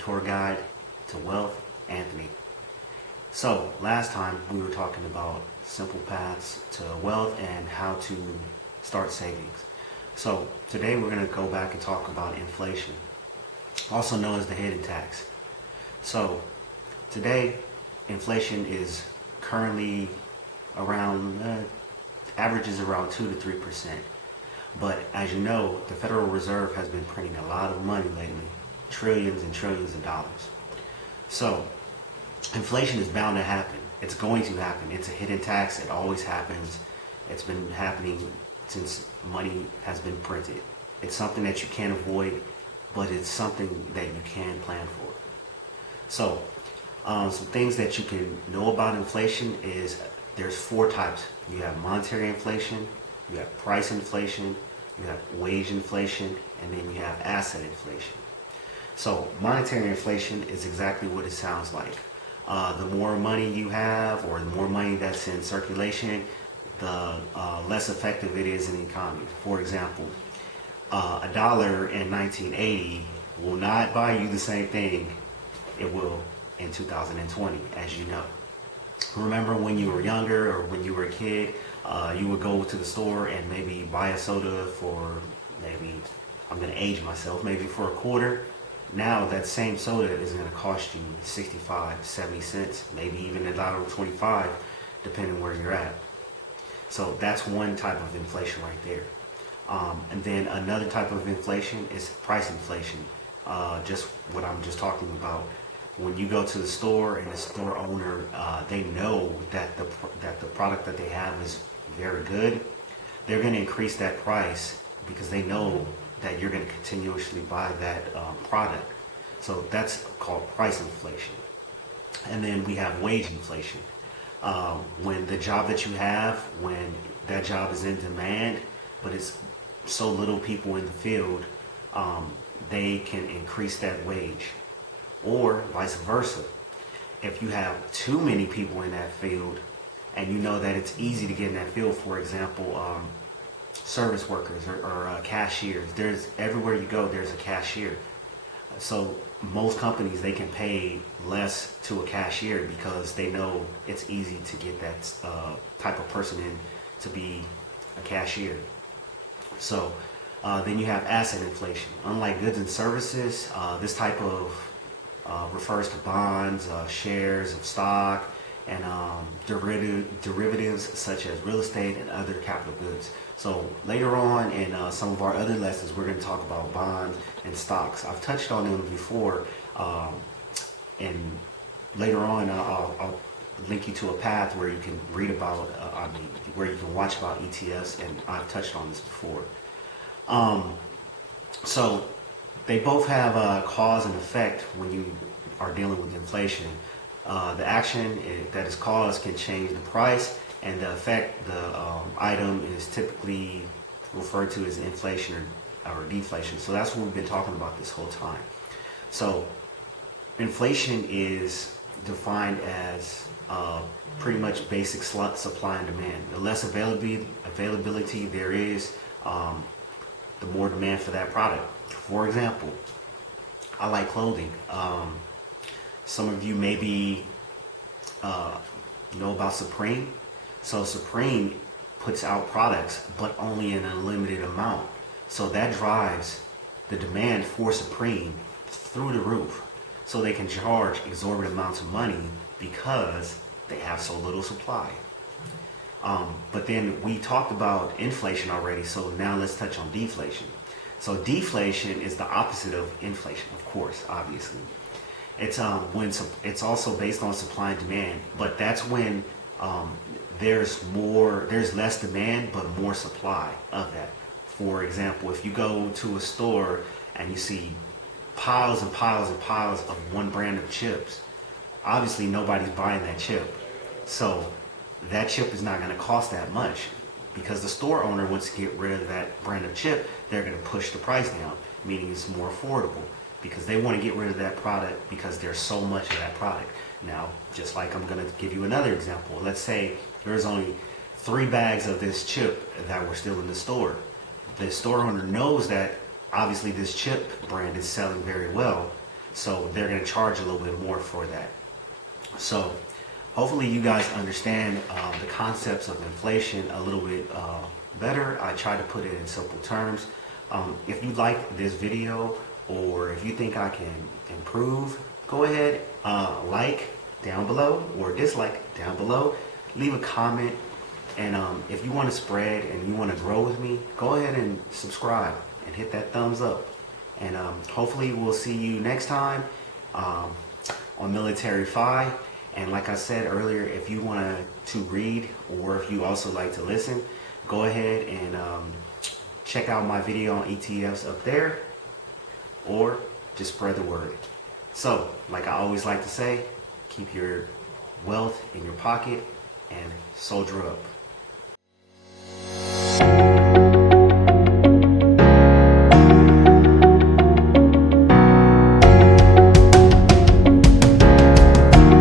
tour guide to wealth, Anthony. So, last time we were talking about simple paths to wealth and how to start savings. So, today we're going to go back and talk about inflation, also known as the hidden tax. So, today, inflation is currently around, averages around 2 to 3%. But as you know, the Federal Reserve has been printing a lot of money lately, trillions and trillions of dollars. So, inflation is bound to happen. It's going to happen. It's a hidden tax. It always happens. It's been happening since money has been printed. It's something that you can't avoid, but it's something that you can plan for. So, some things that you can know about inflation is there's 4 types. You have monetary inflation, you have price inflation, you have wage inflation, and then you have asset inflation. So monetary inflation is exactly what it sounds like. The more money you have, or the more money that's in circulation, the less effective it is in the economy. For example, a dollar in 1980 will not buy you the same thing it will in 2020, as you know. Remember when you were younger or when you were a kid, you would go to the store and maybe buy a soda for maybe, I'm going to age myself, maybe for a quarter. Now that same soda is going to cost you 65, 70 cents, maybe even $1.25, depending where you're at. So that's one type of inflation right there. And then another type of inflation is price inflation. Just what I'm just talking about. When you go to the store and the store owner, they know that the product that they have is very good, they're going to increase that price because they know that you're going to continuously buy that product. So that's called price inflation. And then we have wage inflation. When the job that you have, when that job is in demand, but it's so little people in the field, they can increase that wage. Or vice versa. If you have too many people in that field and you know that it's easy to get in that field, for example, service workers or cashiers, there's everywhere you go, there's a cashier. So most companies, they can pay less to a cashier because they know it's easy to get that type of person in to be a cashier. So then you have asset inflation. Unlike goods and services, this type of refers to bonds, shares of stock, and derivatives such as real estate and other capital goods. So later on in some of our other lessons, we're going to talk about bonds and stocks. I've touched on them before, and later on I'll link you to a path where you can read about, where you can watch about ETFs, and I've touched on this before. So they both have a cause and effect when you are dealing with inflation. The action that is caused can change the price, and the effect, the item is typically referred to as inflation or deflation. So that's what we've been talking about this whole time. So inflation is defined as pretty much basic supply and demand. The less availability there is, the more demand for that product. For example, I like clothing. Some of you maybe know about Supreme. So Supreme puts out products, but only in a limited amount. So that drives the demand for Supreme through the roof. So they can charge exorbitant amounts of money because they have so little supply. But then we talked about inflation already, so now let's touch on deflation. So deflation is the opposite of inflation, of course, obviously. It's when it's also based on supply and demand, but that's when there's less demand but more supply of that. For example, if you go to a store and you see piles and piles and piles of one brand of chips, obviously nobody's buying that chip. So that chip is not going to cost that much because the store owner wants to get rid of that brand of chip. They're going to push the price down, meaning it's more affordable because they want to get rid of that product because there's so much of that product. Now, just like I'm going to give you another example. Let's say there's only 3 bags of this chip that were still in the store. The store owner knows that obviously this chip brand is selling very well. So they're going to charge a little bit more for that. So hopefully you guys understand the concepts of inflation a little bit better. I try to put it in simple terms. If you like this video, or if you think I can improve, go ahead, like down below or dislike down below. Leave a comment. And if you want to spread and you want to grow with me, go ahead and subscribe and hit that thumbs up. And hopefully we'll see you next time on Military Fi. And like I said earlier, if you want to read, or if you also like to listen, go ahead and check out my video on ETFs up there, or just spread the word. So, like I always like to say, keep your wealth in your pocket and soldier up.